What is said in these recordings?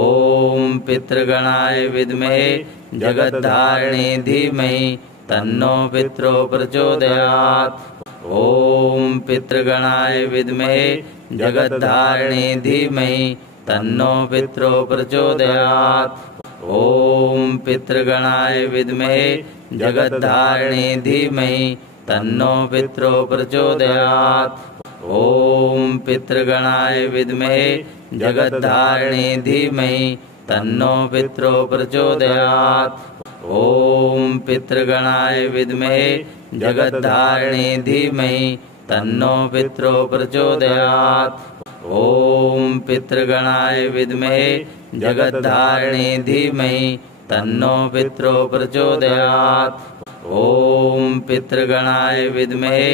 ॐ पितृगणाय विद्महे जगद्धारिणे धीमहि तन्नो पितरो प्रचोदयात्। ॐ पितृगणाय विद्महे जगद्धारिणे धीमहि तन्नो पितरो प्रचोदयात्। ॐ पितृगणाय विद्महे जगद्धारिणे धीमहि तन्नो पितरो प्रचोदयात्। ॐ पितृगणाय विद्महे जगद्धारिणे धीमहि तन्नो पितरो प्रचोदयात्। ॐ पितृगणाय विद्महे जगद्धारिणे धीमहि तन्नो पितरो प्रचोदयात्। ॐ पितृगणाय विद्महे जगद्धारिणे धीमहि तन्नो पितरो प्रचोदयात्। ॐ पितृगणाय विद्महे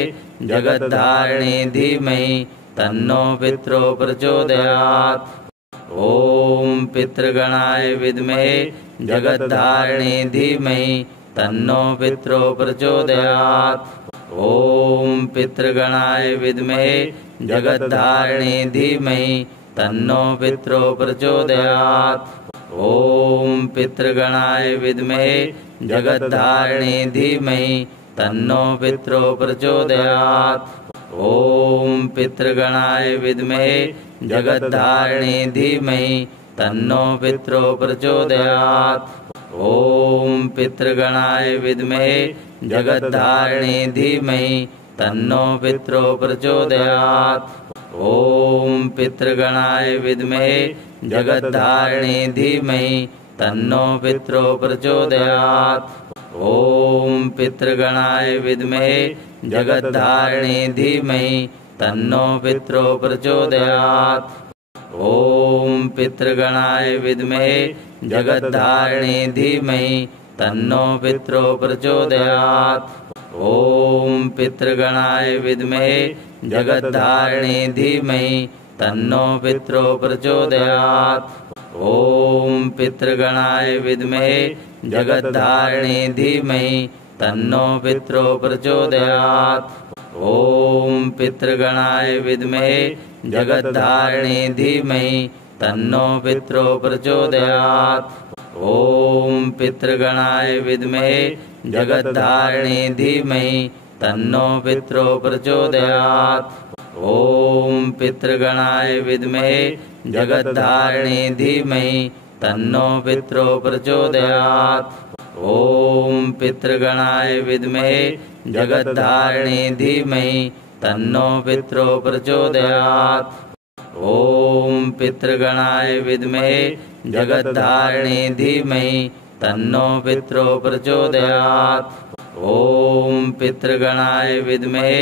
जगद्धारिणे धीमहि तन्नो पितरो प्रचोदयात्। ॐ पितृगणाय विद्महे जगद्धारिणे धीमहि तन्नो पितरो प्रचोदयात्। ॐ पितृगणाय विद्महे जगद्धारिणे धीमहि तन्नो पितरो प्रचोदयात्। ॐ पितृगणाय विद्महे जगद्धारिणे धीमहि तन्नो पितरो प्रचोदयात्। ॐ पितृगणाय विद्महे जगद्धारिणे धीमहि तन्नो पितरो प्रचोदयात्। ॐ पितृगणाय विद्महे जगद्धारिणे धीमहि तन्नो पितरो प्रचोदयात्। ॐ पितृगणाय विद्महे जगद्धारिणे धीमहि तन्नो पितरो प्रचोदयात्। ॐ पितृगणाय विद्महे जगद्धारिणे धीमहि तन्नो पितरो प्रचोदयात्। ॐ पितृगणाय विद्महे जगद्धारिणे धीमहि तन्नो पितरो प्रचोदयात्। ॐ पितृगणाय विद्महे जगद्धारिणे धीमहि तन्नो पितरो प्रचोदयात्। ॐ पितृगणाय विद्महे जगद्धारिणे धीमहि तन्नो पितरो प्रचोदयात्। ॐ पितृगणाय विद्महे जगद्धारिणे धीमहि तन्नो पितरो प्रचोदयात्। ॐ पितृगणाय विद्महे जगद्धारिणे धीमहि तन्नो पितरो प्रचोदयात्। ॐ पितृगणाय विद्महे जगद्धारिणे धीमहि तन्नो पितरो प्रचोदयात्। ॐ पितृगणाय विद्महे जगद्धारिणे धीमहि तन्नो पितरो प्रचोदयात्। ॐ पितृगणाय विद्महे जगद्धारिणे धीमहि तन्नो पितरो प्रचोदयात्। ॐ पितृगणाय विद्महे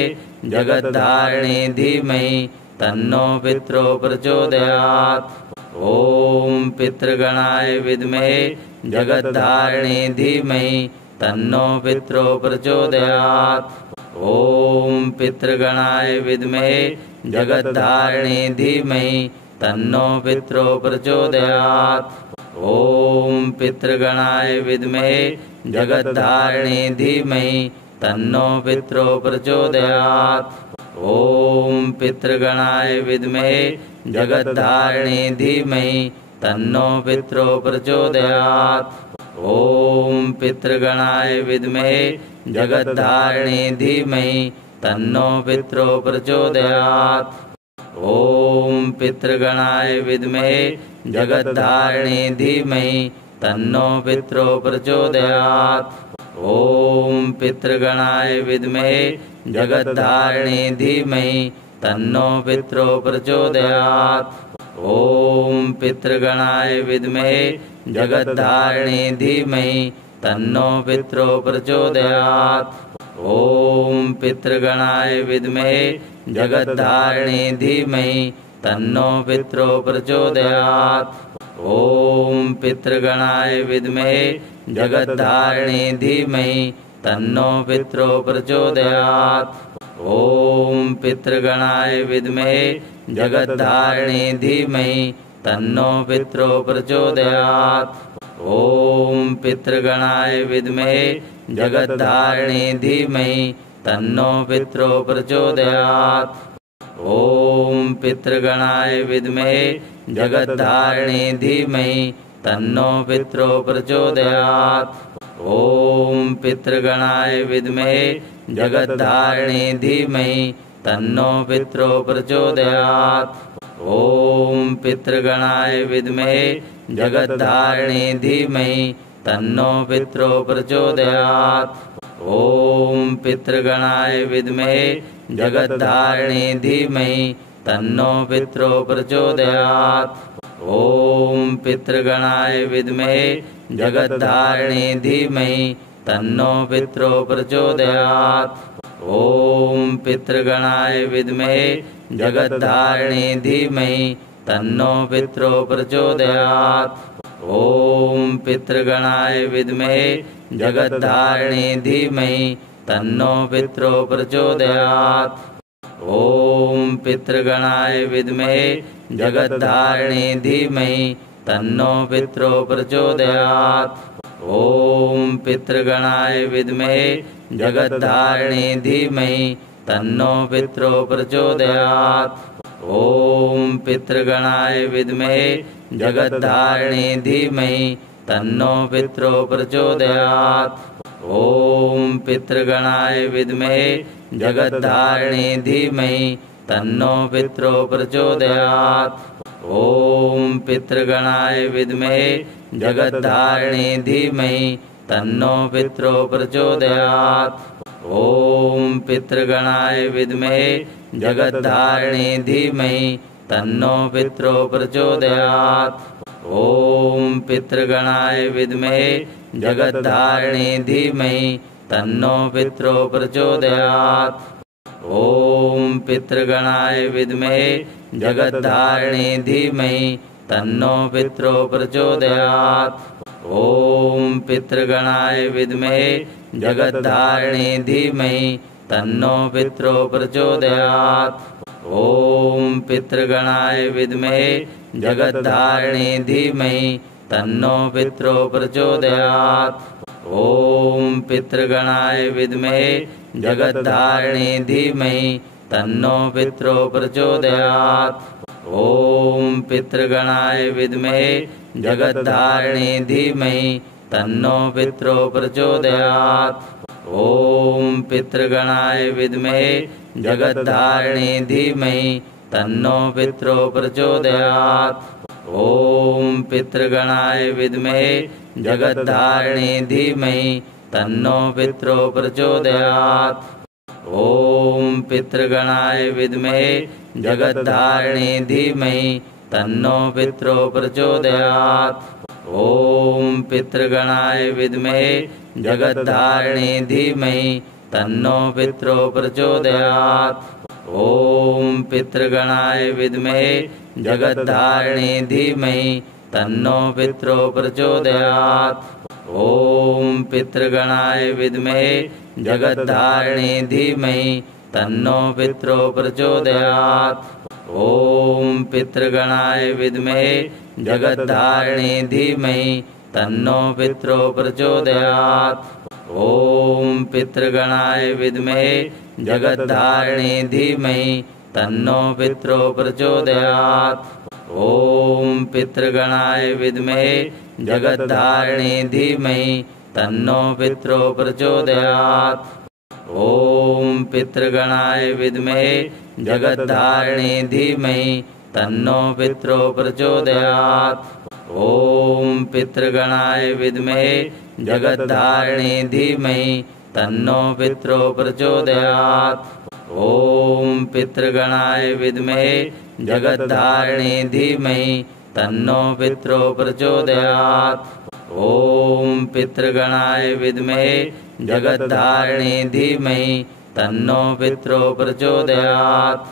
जगद्धारिणे धीमहि तन्नो पितरो प्रचोदयात्। ॐ पितृगणाय विद्महे जगद्धारिणे धीमहि तन्नो पितरो प्रचोदयात्। ॐ पितृगणाय विद्महे जगद्धारिणे धीमहि तन्नो पितरो प्रचोदयात्। ॐ पितृगणाय विद्महे जगद्धारिणे धीमहि तन्नो पितरो प्रचोदयात्। ॐ पितृगणाय विद्महे जगद्धारिणे धीमहि तन्नो पितरो प्रचोदयात्। ॐ पितृगणाय विद्महे जगद्धारिणे धीमहि तन्नो पितरो प्रचोदयात्। ॐ पितृगणाय विद्महे जगद्धारिणे धीमहि तन्नो पितरो प्रचोदयात्। ॐ पितृगणाय विद्महे जगद्धारिणे धीमहि तन्नो पितरो प्रचोदयात्। ॐ पितृगणाय विद्महे जगद्धारिणे धीमहि तन्नो पितरो प्रचोदयात्। ॐ पितृगणाय विद्महे जगद्धारिणे धीमहि तन्नो पितरो प्रचोदयात्। ॐ पितृगणाय विद्महे जगद्धारिणे धीमहि तन्नो पितरो प्रचोदयात्। ॐ पितृगणाय विद्महे जगद्धारिणे धीमहि तन्नो पितरो प्रचोदयात्। ॐ पितृगणाय विद्महे जगद्धारिणे धीमहि तन्नो पितरो प्रचोदयात्। ॐ ॐ पितृगणाय विद्महे जगद्धारिणे धीमहि तन्नो पितरो प्रचोदयात्। ॐ पितृगणाय विद्महे जगद्धारिणे धीमहि तन्नो पितरो प्रचोदयात्। ॐ पितृगणाय विद्महे जगद्धारिणे धीमहि तन्नो पितरो प्रचोदयात्। ॐ पितृगणाय विद्महे जगद्धारिणे धीमहि तन्नो पितरो प्रचोदयात्। ॐ पितृगणाय विद्महे जगद्धारिणे धीमहि तन्नो पितरो प्रचोदयात्। ॐ पितृगणाय विद्महे जगद्धारिणे धीमहि तन्नो पितरो प्रचोदयात्। ॐ पितृगणाय विद्महे जगद्धारिणे धीमहि तन्नो पितरो प्रचोदयात्। ॐ पितृगणाय विद्महे जगद्धारिणे धीमहि तन्नो पितरो प्रचोदयात्। ॐ पितृगणाय विद्महे जगद्धारिणे धीमहि तन्नो पितरो प्रचोदयात्। ॐ पितृगणाय विद्महे जगद्धारिणे धीमहि तन्नो पितरो प्रचोदयात्। ॐ पितृगणाय विद्महे जगद्धारिणे धीमहि तन्नो पितरो प्रचोदयात्। ॐ पितृगणाय विद्महे जगद्धारिणे धीमहि तन्नो पितरो प्रचोदयात्। ॐ पितृगणाय विद्महे जगद्धारिणे धीमहि तन्नो पितरो प्रचोदयात्। ॐ पितृगणाय विद्महे जगद्धारिणे धीमहि तन्नो पितरो प्रचोदयात्। ॐ पितृगणाय विद्महे जगद्धारिणे धीमहि तन्नो पितरो प्रचोदयात्। ॐ पितृगणाय विद्महे जगद्धारिणे धीमहि तन्नो पितरो प्रचोदयात्। ॐ पितृगणाय विद्महे जगद्धारिणे धीमहि तन्नो पितरो प्रचोदयात्। ॐ पितृगणाय विद्महे जगद्धारिणे धीमहि तन्नो पितरो प्रचोदयात्। ॐ पितृगणाय विद्महे जगद्धारिणे धीमहि तन्नो पितरो प्रचोदयात्। ॐ पितृगणाय विद्महे जगद्धारिणे धीमहि तन्नो पितरो प्रचोदयात्। ॐ पितृगणाय विद्महे जगद्धारिणे धीमहि तन्नो पितरो प्रचोदयात्। ॐ पितृगणाय विद्महे जगद्धारिणे धीमहि तन्नो पितरो प्रचोदयात्। ॐ पितृगणाय विद्महे जगद्धारिणे धीमहि तन्नो पितरो प्रचोदयात्। ॐ पितृगणाय विद्महे जगद्धारिणे धीमहि तन्नो पितरो प्रचोदयात्। ॐ पितृगणाय विद्महे जगद्धारिणे धीमहि तन्नो पितरो प्रचोदयात्। ॐ पितृगणाय विद्महे जगद्धारिणे धीमहि तन्नो पितरो प्रचोदयात्। ॐ पितृगणाय विद्महे जगद्धारिणे धीमहि तन्नो पितरो प्रचोदयात्। ॐ पितृगणाय विद्महे जगद्धारिणे धीमहि तन्नो पितरो प्रचोदयात्। ॐ पितृगणाय विद्महे जगद्धारिणे धीमहि तन्नो पितरो प्रचोदयात्। ॐ पितृगणाय विद्महे जगद्धारिणे धीमहि तन्नो पितरो प्रचोदयात्। ॐ पितृगणाय विद्महे जगद्धारिणे धीमहि तन्नो पितरो प्रचोदयात्। ॐ पितृगणाय विद्महे जगद्धारिणे धीमहि तन्नो पितरो प्रचोदयात्।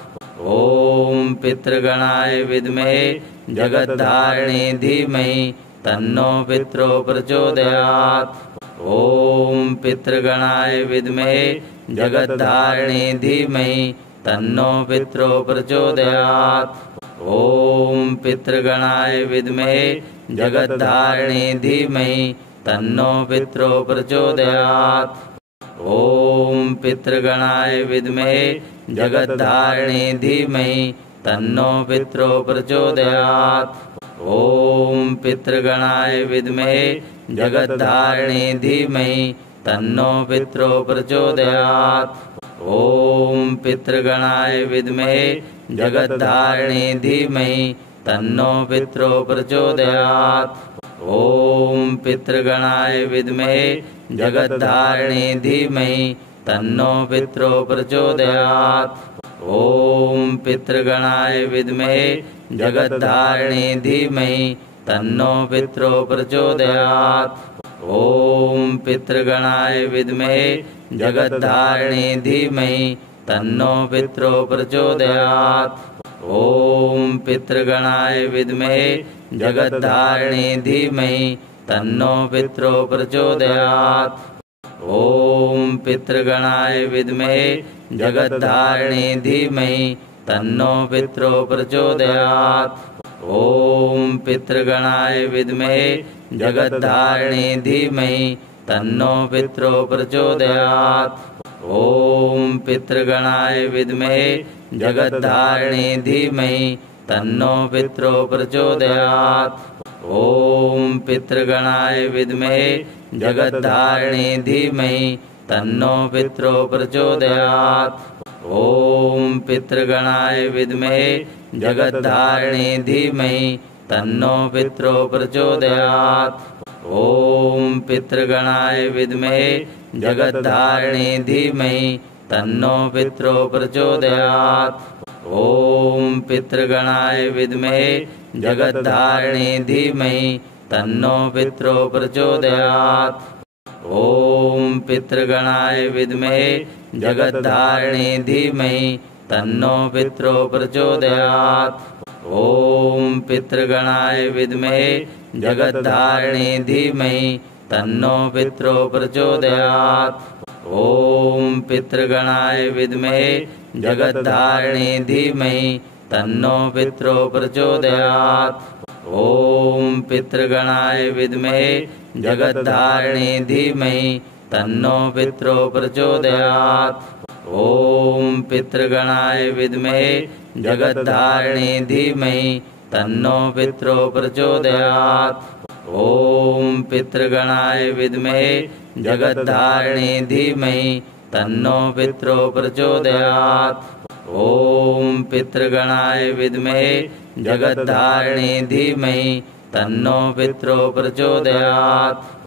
ॐ पितृगणाय विद्महे जगद्धारिणे धीमहि तन्नो पितरो प्रचोदयात्। ॐ पितृगणाय विद्महे जगद्धारिणे धीमहि तन्नो पितरो प्रचोदयात्। ॐ पितृगणाय विद्महे जगद्धारिणे धीमहि तन्नो पितरो प्रचोदयात्। ॐ पितृगणाय विद्महे जगद्धारिणे धीमहि तन्नो पितरो प्रचोदयात्। ॐ पितृगणाय विद्महे जगद्धारिणे धीमहि तन्नो पितरो प्रचोदयात्। ॐ पितृगणाय विद्महे जगद्धारिणे धीमहि तन्नो पितरो प्रचोदयात्। ॐ पितृगणाय विद्महे जगद्धारिणे धीमहि तन्नो पितरो प्रचोदयात्। ॐ पितृगणाय विद्महे जगद्धारिणे धीमहि तन्नो पितरो प्रचोदयात्। ॐ पितृगणाय विद्महे जगद्धारिणे धीमहि तन्नो पितरो प्रचोदयात्। ॐ पितृगणाय विद्महे जगद्धारिणे धीमहि तन्नो पितरो प्रचोदयात्। ॐ पितृगणाय विद्महे जगद्धारिणे धीमहि तन्नो पितरो प्रचोदयात्। ॐ पितृगणाय विद्महे जगद्धारिणे धीमहि तन्नो पितरो प्रचोदयात्। ॐ पितृगणाय विद्महे जगद्धारिणे धीमहि तन्नो पितरो प्रचोदयात्। ॐ पितृगणाय विद्महे जगद्धारिणे धीमहि तन्नो पितरो प्रचोदयात्। ॐ पितृगणाय विद्महे जगद्धारिणे धीमहि तन्नो पितरो प्रचोदयात्। ॐ पितृगणाय विद्महे जगद्धारिणे धीमहि तन्नो पितरो प्रचोदयात्। ॐ पितृगणाय विद्महे जगद्धारिणे धीमहि तन्नो पितरो प्रचोदयात्। ॐ पितृगणाय विद्महे जगद्धारिणे धीमहि तन्नो पितरो प्रचोदयात्। ॐ पितृगणाय विद्महे जगद्धारिणे धीमहि तन्नो पितरो प्रचोदयात्। ॐ पितृगणाय विद्महे जगद्धारिणे धीमहि तन्नो पितरो प्रचोदयात्। ॐ पितृगणाय विद्महे जगद्धारिणे धीमहि तन्नो पितरो प्रचोदयात्। ॐ पितृगणाय विद्महे जगद्धारिणे धीमहि तन्नो पितरो प्रचोदयात्। ॐ पितृगणाय विद्महे जगद्धारिणे धीमहि तन्नो पितरो प्रचोदयात्। ॐ पितृगणाय विद्महे जगद्धारिणे धीमहि तन्नो पितरो प्रचोदयात्।